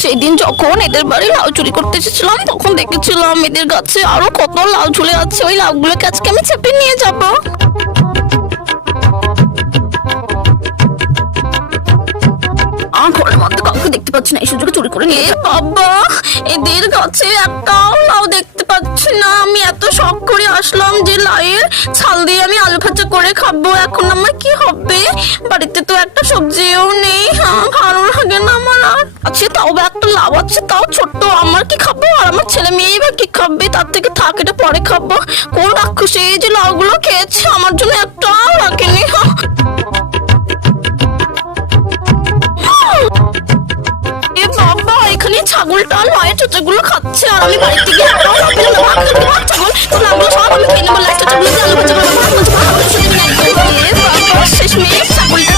সেদিন যখন এদের বাড়ি লাউ চুরি করতে এসেছিলাম তখন দেখেছিলাম এদের গাছে আরো কত লাউ ঝুলে আছে। ওই লাউগুলোকে আজকে আমি চেপে নিয়ে যাব। ঘরের মধ্যে কাউকে দেখতে পাচ্ছি না, এই সুযোগে চুরি করে নিয়ে বাবা। এদের গাছে একটাও লাউ দেখতে পাচ্ছি না। আমি এত শখ করে আসলাম যে লাউয়ের ছাল দিয়ে আমি আলু ভাজা করে খাবো। এখন আমার কি হবে? বাড়িতে তো একটা সবজিও নেই। ভালো লাগে না আমার আর। আচ্ছা তাও বা একটা লাউ আছে, তাও ছোট্ট। আমার কি খাবো আর আমার ছেলে মেয়ে বা কি খাবে? তার থেকে থাক, এটা পরে খাবো। কোন রাক্ষসে এই যে লাউগুলো খেয়েছে আমার জন্য একটাও রাখেনি। বাবা এখানে ছাগলটা লাউয়ের চোচাগুলো খাচ্ছে আর আমি বাড়িতে গিয়ে একটাও লাউ পেলাম না। ছাগল তো লাউগুলো সব আমি খেয়ে নেবো। লাউয়ের চোচাগুলো দিয়ে আলু ভাজা করবো। শেষমেশ ছাগলটা